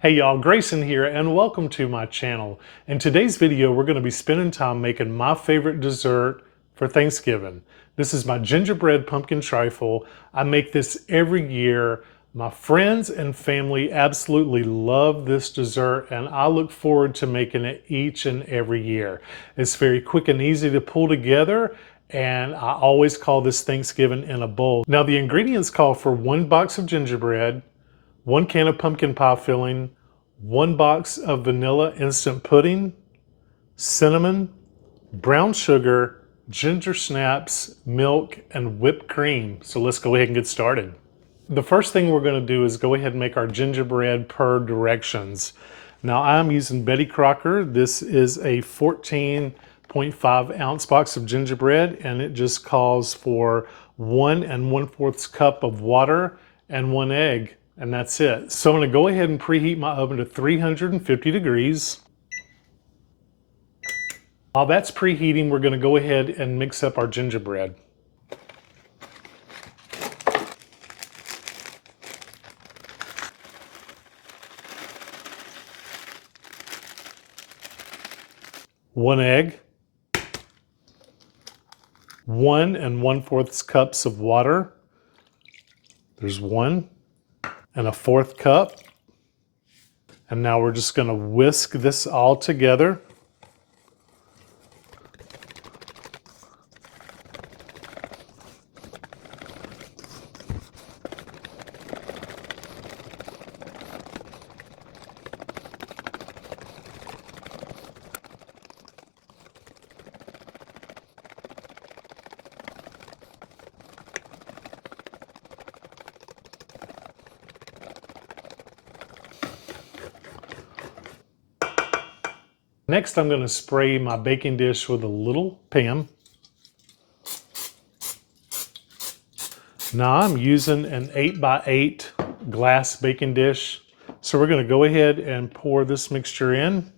Hey y'all, Grayson here and welcome to my channel. In today's video, we're going to be spending time making my favorite dessert for Thanksgiving. This is my gingerbread pumpkin trifle. I make this every year. My friends and family absolutely love this dessert and I look forward to making it each and every year. It's very quick and easy to pull together and I always call this Thanksgiving in a bowl. Now the ingredients call for 1 box of gingerbread, 1 can of pumpkin pie filling, 1 box of vanilla instant pudding, cinnamon, brown sugar, ginger snaps, milk, and whipped cream. So let's go ahead and get started. The first thing we're going to do is go ahead and make our gingerbread per directions. Now I'm using Betty Crocker. This is a 14.5 ounce box of gingerbread and it just calls for 1 1/4 cup of water and 1 egg. And that's it. So I'm going to go ahead and preheat my oven to 350 degrees. While that's preheating, we're going to go ahead and mix up our gingerbread. One egg, 1 1/4 cups of water. There's 1 and 1/4 cup. And now we're just going to whisk this all together. Next, I'm going to spray my baking dish with a little Pam. Now I'm using an 8x8 glass baking dish. So we're going to go ahead and pour this mixture in.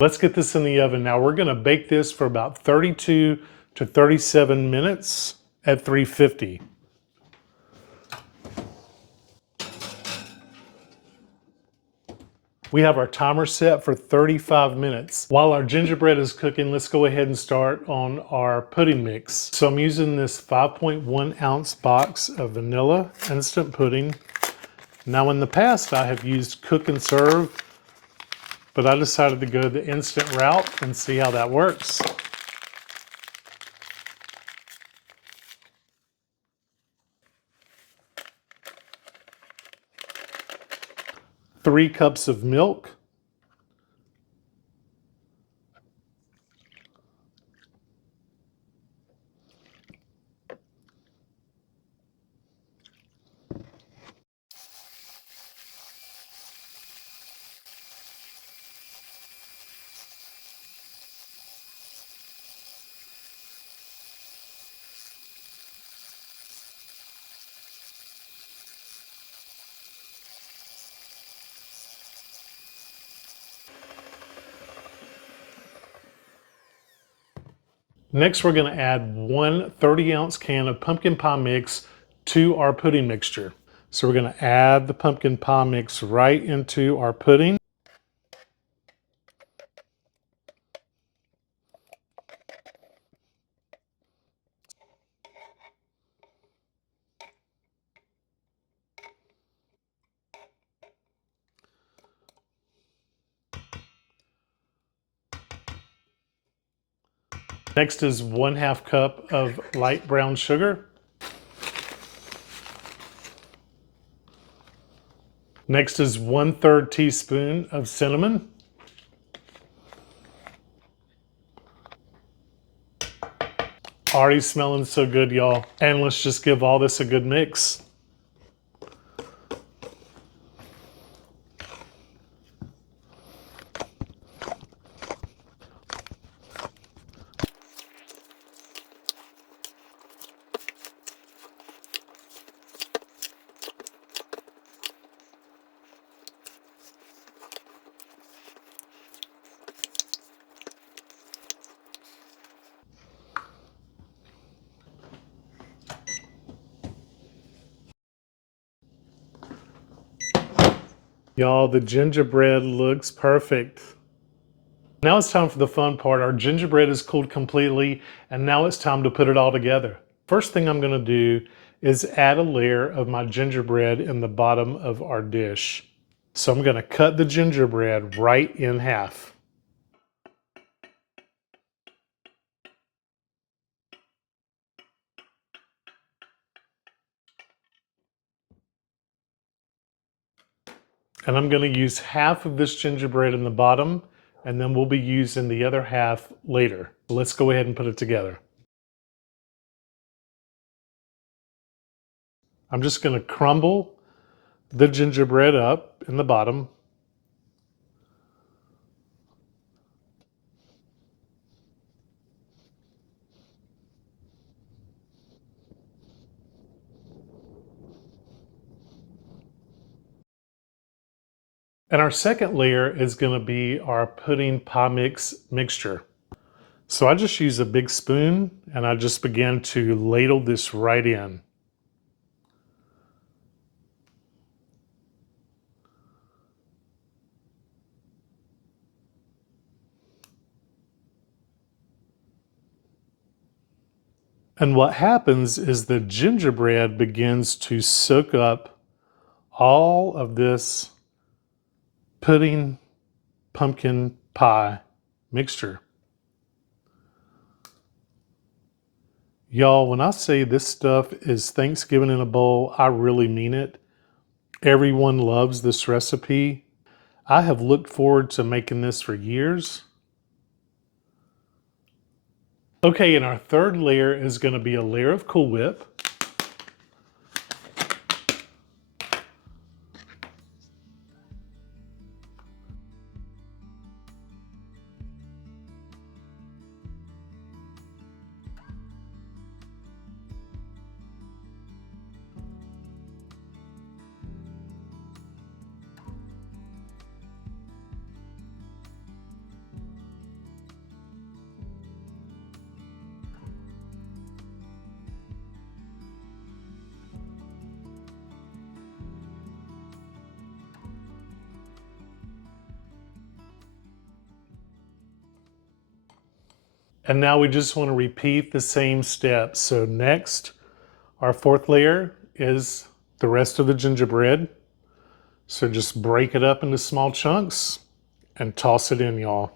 Let's get this in the oven. Now we're going to bake this for about 32 to 37 minutes at 350. We have our timer set for 35 minutes. While our gingerbread is cooking, let's go ahead and start on our pudding mix. So I'm using this 5.1 ounce box of vanilla instant pudding. Now in the past I have used cook and serve, but I decided to go the instant route and see how that works. Three cups of milk. Next, we're going to add 1 30-ounce can of pumpkin pie mix to our pudding mixture. So we're going to add the pumpkin pie mix right into our pudding. Next is 1/2 cup of light brown sugar. Next is 1/3 teaspoon of cinnamon. Already smelling so good, y'all. And let's just give all this a good mix. Y'all, the gingerbread looks perfect. Now it's time for the fun part. Our gingerbread is cooled completely, and now it's time to put it all together. First thing I'm gonna do is add a layer of my gingerbread in the bottom of our dish. So I'm gonna cut the gingerbread right in half. And I'm gonna use half of this gingerbread in the bottom, and then we'll be using the other half later. Let's go ahead and put it together. I'm just gonna crumble the gingerbread up in the bottom. And our second layer is gonna be our pudding pie mix mixture. So I just use a big spoon and I just began to ladle this right in. And what happens is the gingerbread begins to soak up all of this pudding pumpkin pie mixture. Y'all, when I say this stuff is Thanksgiving in a bowl, I really mean it. Everyone loves this recipe. I have looked forward to making this for years. Okay, and our third layer is going to be a layer of Cool Whip. And now we just want to repeat the same steps. So next, our fourth layer is the rest of the gingerbread. So just break it up into small chunks and toss it in, y'all.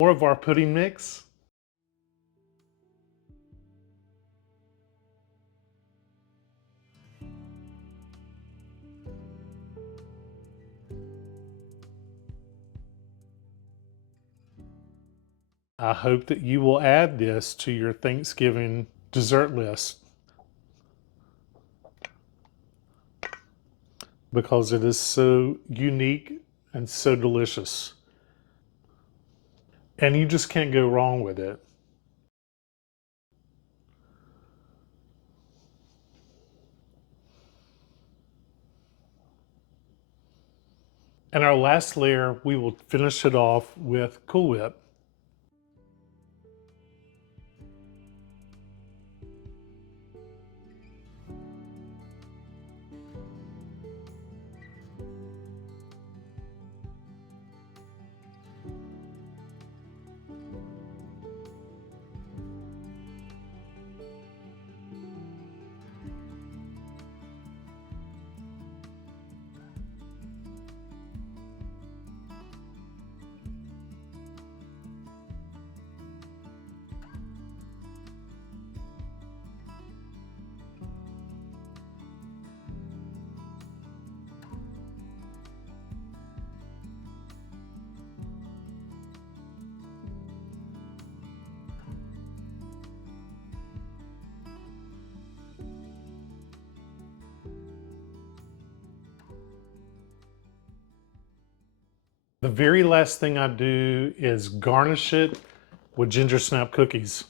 More of our pudding mix. I hope that you will add this to your Thanksgiving dessert list because it is so unique and so delicious. And you just can't go wrong with it. And our last layer, we will finish it off with Cool Whip. The very last thing I do is garnish it with ginger snap cookies.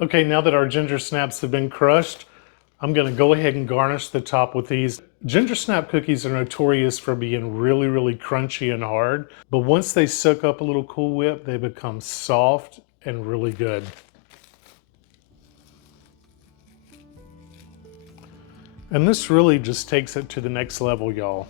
Okay, now that our ginger snaps have been crushed, I'm gonna go ahead and garnish the top with these. Ginger snap cookies are notorious for being really, really crunchy and hard, but once they soak up a little Cool Whip, they become soft and really good. And this really just takes it to the next level, y'all.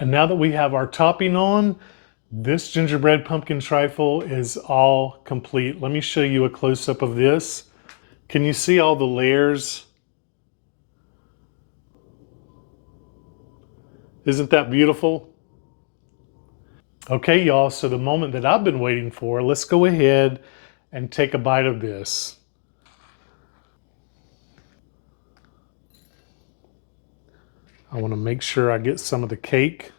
And now that we have our topping on, this gingerbread pumpkin trifle is all complete. Let me show you a close-up of this. Can you see all the layers? Isn't that beautiful? Okay, y'all, so the moment that I've been waiting for, let's go ahead and take a bite of this. I want to make sure I get some of the cake.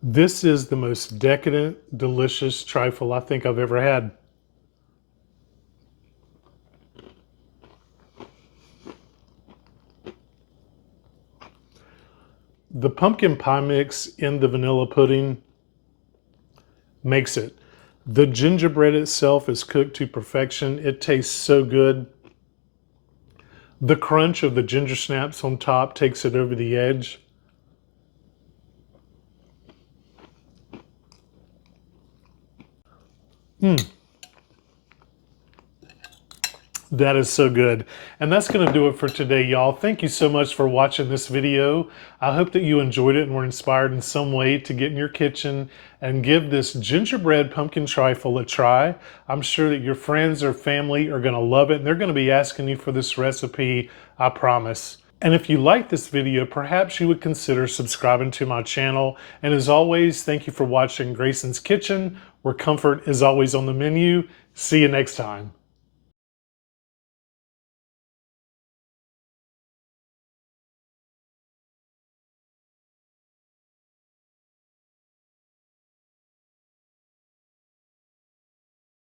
This is the most decadent, delicious trifle I think I've ever had. The pumpkin pie mix in the vanilla pudding makes it. The gingerbread itself is cooked to perfection. It tastes so good. The crunch of the ginger snaps on top takes it over the edge. That is so good. And that's going to do it for today, y'all. Thank you so much for watching this video. I hope that you enjoyed it and were inspired in some way to get in your kitchen and give this gingerbread pumpkin trifle a try. I'm sure that your friends or family are going to love it, and they're going to be asking you for this recipe, I promise. And if you like this video, perhaps you would consider subscribing to my channel. And as always, thank you for watching Grayson's Kitchen, where comfort is always on the menu. See you next time.